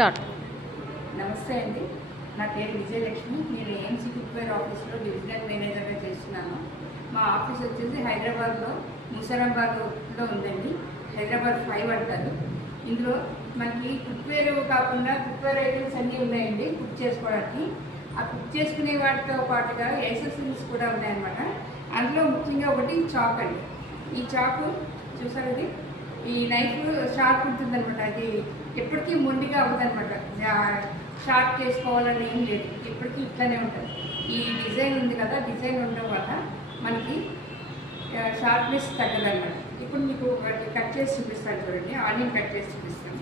Start. నమస్తే అండి, నా పేరు విజయలక్ష్మి. నేను ఏఎంసీ కుక్వేర్ ఆఫీస్లో డివిజనల్ మేనేజర్గా చేస్తున్నాను. మా ఆఫీస్ వచ్చేసి హైదరాబాద్లో ముసరాబాద్లో ఉందండి. హైదరాబాద్ 5 అంటారు. ఇందులో మనకి కుక్వేర్ కాకుండా కుక్వేర్ ఐటమ్స్ అన్నీ ఉన్నాయండి కుక్ చేసుకోవడానికి. ఆ కుక్ చేసుకునే వాటితో పాటుగా యాక్సెసరీస్ కూడా ఉన్నాయన్నమాట. అందులో ముఖ్యంగా ఒకటి చాక్ అండి. ఈ చాకు చూసారండి, ఈ నైఫ్ షార్ప్ ఉంటుందన్నమాట. అది ఎప్పటికీ మొండిగా అవ్వదన్నమాట. షార్ప్ చేసుకోవాలని ఏం లేదు, ఎప్పటికీ ఇట్లానే ఉంటుంది. ఈ డిజైన్ ఉంది కదా, డిజైన్ ఉండడం వల్ల మనకి షార్ప్నెస్ తగ్గదన్నమాట. ఇప్పుడు మీకు కట్ చేసి చూపిస్తాను చూడండి. ఆనియన్ కట్ చేసి చూపిస్తాను.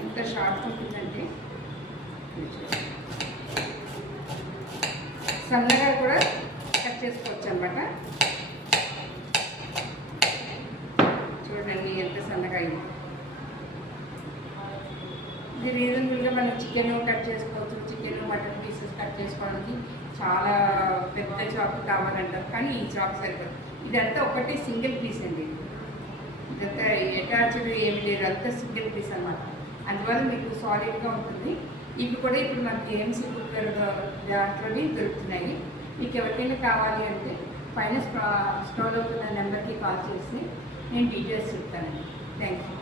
ఎంత షార్ప్ ఉంటుందంటే సన్నగా కూడా కట్ చేసుకోవచ్చు అన్నమాట. చూడండి ఎంత సన్నగా అయింది. ఇది రీజనబుల్గా మనం చికెన్ కట్ చేసుకోవచ్చు. చికెన్ మటన్ పీసెస్ కట్ చేసుకోవడానికి చాలా పెద్ద చాకు కావాలంటారు, కానీ ఈ చాకు సరిపోదు. ఇదంతా ఒకటి సింగిల్ పీస్ అండి. ఇదంతా అటాచ్డ్ ఏమి లేదు, అంతా సింగిల్ పీస్ అన్నమాట. అందువల్ల మీకు సాలిడ్గా ఉంటుంది. ఇవి కూడా ఇప్పుడు మనకి ఏఎంసీ కుక్కర్ దాంట్లోనే దొరుకుతున్నాయి. మీకు ఎవరికైనా కావాలి అంటే పైన స్క్రోల్ అవుతున్న నెంబర్కి కాల్ చేసి నేను డీటెయిల్స్ చెప్తానండి. Thank you.